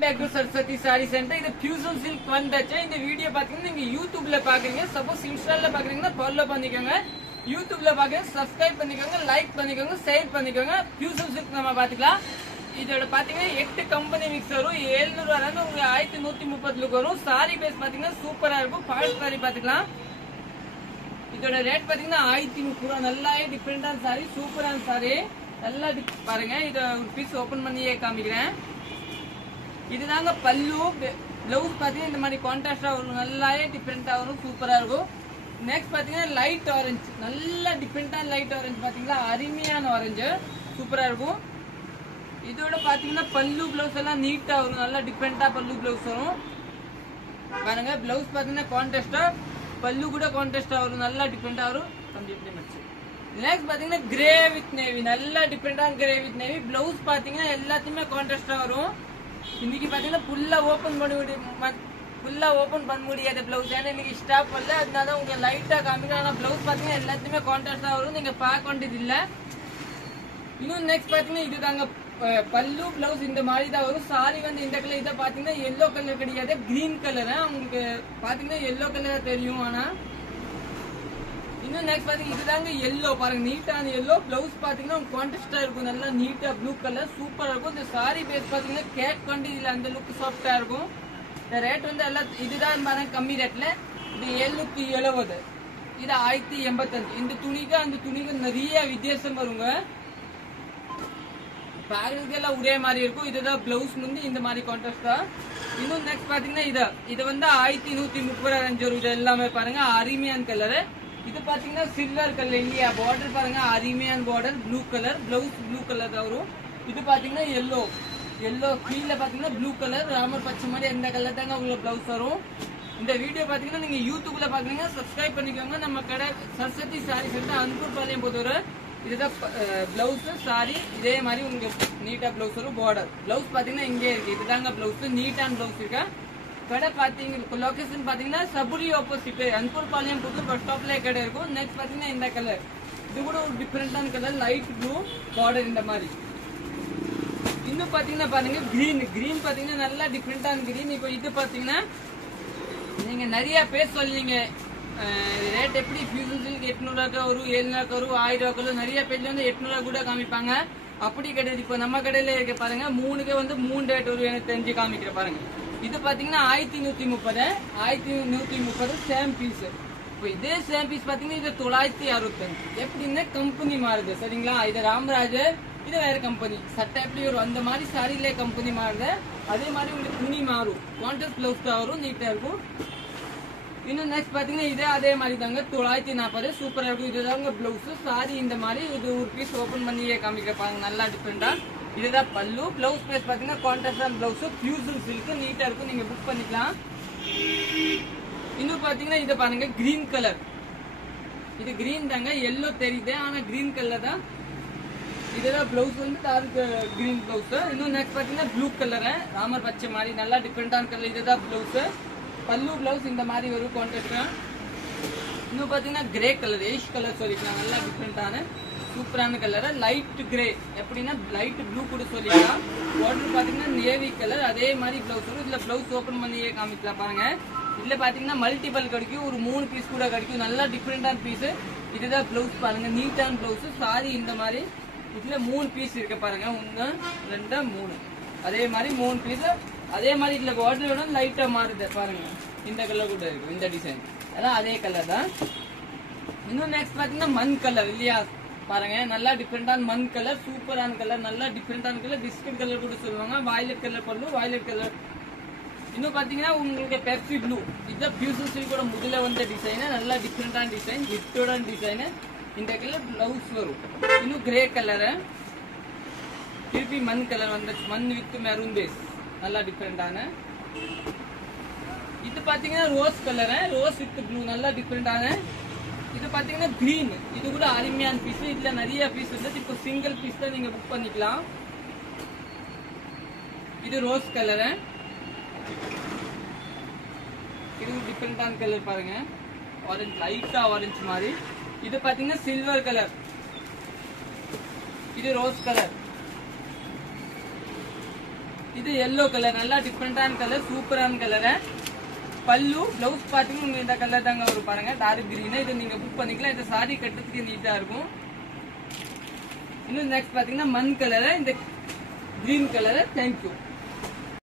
Welcome back to Saraswati sari centre. இது fusion silk வந்தாச்சு. இந்த வீடியோ பாத்தீங்கன்னா நீங்க யூடியூப்ல பாக்குறீங்க, சப்போஸ் இன்ஸ்டால பாக்குறீங்கன்னா ஃபாலோ பண்ணிக்கோங்க, யூடியூப்ல பாக்குறீங்க சப்ஸ்கிரைப் பண்ணிக்கோங்க, லைக் பண்ணிக்கோங்க, ஷேர் பண்ணிக்கோங்க. ஃபியூஷன் சில்க் நம்ம பாத்துக்கலாம். இதோட பாத்தீங்கன்னா 8 கம்பெனி மிக்ஸ் வரும். 700 ரூபாய் உங்களுக்கு 1130 வரும். சாரி பேஸ் பாத்தீங்கன்னா சூப்பரா இருக்கும். ஃபாஸ்ட் சாரி பாத்துக்கலாம். இதோட ரேட் பாத்தீங்கன்னா 1030 ரூபாய். நல்லாவே டிஃபரெண்டான சாரி, சூப்பரான சாரி. நல்லா பாருங்க. இத ஒரு பீஸ் ஓபன் பண்ணியே காமிக்கிறேன். இதுதாங்க பல்லு. பிளவுஸ் பாத்தீங்கன்னா இந்த மாதிரி கான்ட்ராஸ்டா வரும். நல்லாவே டிஃபரெண்டா வரும், சூப்பரா இருக்கும். நெக்ஸ்ட் பாத்தீங்கன்னா லைட் ஆரஞ்சு, நல்ல டிஃபரெண்டான லைட் ஆரஞ்சு பாத்தீங்களா, அருமையான ஆரஞ்சு, சூப்பரா இருக்கும். இதோட பாத்தீங்கன்னா பல்லு பிளவுஸ் எல்லாம் நீட்டா வரும். நல்லா டிஃபரெண்டா பல்லு பிளவுஸ் வரும் பாருங்க. பிளவுஸ் பாத்தீங்கன்னா கான்ட்ராஸ்டா, பல்லு கூட கான்ட்ராஸ்டா வரும். நல்லா டிஃபரெண்டா வரும். நெக்ஸ்ட் பாத்தீங்கன்னா கிரே வித் நேவி, நல்ல டிஃபரெண்டான கிரே வித் நேவி. பிளவுஸ் பாத்தீங்கன்னா எல்லாத்தையுமே கான்ட்ராஸ்டா வரும். இன்னைக்கு பாத்தீங்கன்னா ஃபுல்லா ஓபன் பண்ண முடியாத பிளவுஸ், ஏன்னா இன்னைக்கு ஸ்டாப் பண்ணல, அதனால உங்களுக்கு லைட்டா காமிக்கிறேன். ஆனா பிளவுஸ் பாத்தீங்கன்னா எல்லாத்தையுமே கான்ட்ராஸ்டா வரும், நீங்க பார்க்க வேண்டியது இல்ல. இன்னும் நெக்ஸ்ட் பாத்தீங்கன்னா இதுதாங்க பல்லு. பிளவுஸ் இந்த மாதிரி தான் வரும். சாரி வந்து இந்த கலர். இதை பாத்தீங்கன்னா எல்லோ கலர் கிடையாது, கிரீன் கலர். உங்களுக்கு பாத்தீங்கன்னா எல்லோ கலர் தெரியும். ஆனா இன்னும் நெக்ஸ்ட் பாத்தீங்கன்னா இதுதாங்க எல்லோ பாருங்க, நீட்டான எல்லோ. பிளவுஸ் பாத்தீங்கன்னா கான்ட்ராஸ்டா இருக்கும், நல்லா நீட்டா ப்ளூ கலர், சூப்பரா இருக்கும். இந்த சாரி பேஸ் பாத்தீங்கன்னா கேட் கொண்டு இதுல அந்த லுக் சாஃப்டா இருக்கும். இந்த ரேட் வந்து எல்லாம் இதுதான் பாருங்க கம்மி ரேட்ல. இது 770, இது 1085. இந்த துணிக்கு அந்த துணிக்கு நிறைய வித்தியாசம் வருங்க. பாக்குறதுக்கு எல்லாம் ஒரே மாதிரி இருக்கும். இதுதான் பிளவுஸ் வந்து இந்த மாதிரி கான்ட்ராஸ்டா. இன்னும் நெக்ஸ்ட் பாத்தீங்கன்னா இது வந்து 1135 வரும். இது எல்லாமே பாருங்க அருமையான கலரு. இது பாத்தீங்கன்னா சில்வர் கலர் இல்லையா, பார்டர் பாருங்க அருமையான border, blue colour. Blouse blue colour தான் வரும். இது பாத்தீங்கன்னா எல்லோ கீழே பாத்தீங்கன்னா ப்ளூ கலர், ராமர் பச்சை மாதிரி அந்த கலர் தாங்க உங்களுக்கு பிளவுஸ் வரும். இந்த வீடியோ பாத்தீங்கன்னா நீங்க யூடியூப்ல பாக்குறீங்க, சப்ஸ்கிரைப் பண்ணிக்கோங்க. நம்ம கடை சரஸ்வதி சாரி சென்டர், அன்பூர் பாளையம் போது. இதுதான் பிளவுஸ் சாரி. இதே மாதிரி உங்களுக்கு நீட்டா பிளவுஸ் வரும். பார்டர் பிளவுஸ் பாத்தீங்கன்னா இங்கே இருக்கு. இதுதாங்க பிளவுஸ், நீட்டான பிளவுஸ் இருக்கா. கடை பாத்தீங்க லொகேஷன் பாத்தீங்கன்னா சபுரி ஆப்போசிட் அன்பூர் பாளையம் புது பஸ் ஸ்டாப்ல கடை இருக்கும். நெக்ஸ்ட் பாத்தீங்கன்னா இந்த கலர், இது கூட ஒரு டிஃபரெண்டான கலர், லைட் ப்ளூ பார்டர் இந்த மாதிரி. இன்னும் பாத்தீங்கன்னா பாருங்க கிரீன் பாத்தீங்கன்னா நல்லா டிஃபரெண்டான கிரீன். இப்போ இது பாத்தீங்கன்னா நீங்க நிறைய பேர் சொல்லுவீங்க ரேட் எப்படி ஃபியூஷன் சில்க் 800 வரும், 700 வரும், 1000 வரும். நிறைய பேர்ல வந்து 800 கூட காமிப்பாங்க. அப்படி கிடையாது. இப்போ நம்ம கடையில இருக்க பாருங்க 3க்கு வந்து 3 ரேட் வரும். எனக்கு தெரிஞ்சு காமிக்கிற பாருங்க. இது பாத்தீங்கன்னா 1130 சேம் பீஸ். இப்போ இதே சேம் பீஸ் பாத்தீங்கன்னா இது 965. எப்படின்னா கம்பெனி மாறுது சரிங்களா. இது ராமராஜ், இது வேற கம்பெனி. சட்டை எப்படி வரும் அந்த மாதிரி சாரியில கம்பெனி மாறுது. அதே மாதிரி உங்களுக்கு துணி மாறும். கான்ட்ராஸ்ட் பிளவுஸ் தான் வரும், நீட்டா இருக்கும். இன்னும் நெக்ஸ்ட் பாத்தீங்கன்னா இதே அதே மாதிரி தாங்க 940, சூப்பரா இருக்கும். இதுதாங்க பிளவுஸ். சாரி இந்த மாதிரி இது ஒரு பீஸ் ஓபன் பண்ணியே காமிக்க பாருங்க, நல்லா டிஃபரெண்டா. இதுதான் பல்லு. பிளவுஸ் பேஸ் பாத்தீங்கன்னா கான்ட்ராஸ்டான பிளவுஸ், ஃபியூஷன் சில்க், நீட்டா இருக்கும். நீங்க புக் பண்ணிக்கலாம். இன்னும் பாத்தீங்கன்னா இது பாருங்க கிரீன் கலர். இது கிரீன் தாங்க, எல்லோ தெரியுது ஆனா கிரீன் கலர் தான். இதுதான் பிளவுஸ் வந்து டார்க் கிரீன் பிளவுஸ். இன்னும் நெக்ஸ்ட் பாத்தீங்கன்னா ப்ளூ கலர், ராமர் பச்சை மாதிரி, நல்லா டிஃபரெண்டான கலர். இதுதான் பிளவுஸ். பல்லு பிளவுஸ் இந்த மாதிரி வரும் கான்ட்ராஸ்டா. இன்னும் பாத்தீங்கன்னா கிரே கலர், ஏஷ் கலர் சொல்லிக்கலாம், நல்லா டிஃபரெண்டான சூப்பரான கலர். லைட் கிரே எப்படின்னா லைட் ப்ளூ கூட சொல்லிக்கலாம். பார்டர் பாத்தீங்கன்னா நேவி கலர், அதே மாதிரி பிளவுஸ் வரும். இதுல பிளவுஸ் ஓபன் பண்ணியே காமிக்கலாம் பாருங்க. இதுல பாத்தீங்கன்னா மல்டிபிள் கிடைக்கும், ஒரு 3 பீஸ் கூட கிடைக்கும். நல்லா டிஃபரெண்டான பீஸ். இதுதான் பிளவுஸ் பாருங்க, நீட்டான பிளவுஸ். சாரி இந்த மாதிரி இதுல 3 பீஸ் இருக்கு பாருங்க, 1 2 3. அதே மாதிரி 3 பீஸ். அதே மாதிரி இதுல பார்டரோட லைட்டா மாறுது பாருங்க. இந்த கலர் கூட இருக்கு, இந்த டிசைன் அதான் அதே கலர் தான். இன்னும் நெக்ஸ்ட் பாத்தீங்கன்னா மண் கலர் இல்லையா பாருங்க, நல்லா டிஃபரெண்டான மண் கலர், சூப்பரான கலர், நல்லா டிஃபரெண்டான கலர். பிஸ்கட் கலர் கூட சொல்லுவாங்க. வயலட் கலர் பல்லு, வயலட் கலர். இன்னும் பாத்தீங்கன்னா உங்களுக்கு பெப்சி ப்ளூ. இதுதான் ஃபியூஷன் சில்கோட முதல்ல வந்த டிசைன், நல்லா டிஃபரெண்டான டிசைன், கிஃப்டோட டிசைன். இந்த கலர் பிளவுஸ் வரும். இன்னும் கிரே கலர், திருப்பி மண் கலர் வந்து மண் வித் மெரூன் பேஸ், நல்லா டிஃபரெண்டான. இது பாத்தீங்கன்னா rose colour, rose with blue, நல்லா டிஃபரெண்டான. இது பாத்தீங்கன்னா கிரீன், இது கூட அருமையான பீஸ். இதுல நிறைய பீஸ் இருக்கு. இப்போ சிங்கிள் பீஸ் தான் நீங்க புக் பண்ணிக்கலாம். இது ரோஸ் கலர், இது டிஃபரெண்டான கலர் பாருங்க, ஆரஞ்சு, லைட்டா ஆரஞ்சு மாதிரி. இது பாத்தீங்கன்னா சில்வர் கலர், இது ரோஸ் கலர். இது எல்லோ கலர், நல்லா டிஃப்ரெண்டான கலர், சூப்பரான கலர். பல்லு பிளவுஸ் பாத்தீங்கன்னா உங்களுக்கு இந்த கலர் தாங்க வரும் பாருங்க, டார்க் கிரீன். இது நீங்க புக் பண்ணிக்கலாம். இந்த சாரி கட்டுறதுக்கு நீட்டா இருக்கும். இன்னும் நெக்ஸ்ட் பாத்தீங்கன்னா மண் கலர், இந்த கிரீன் கலர். தேங்க்யூ.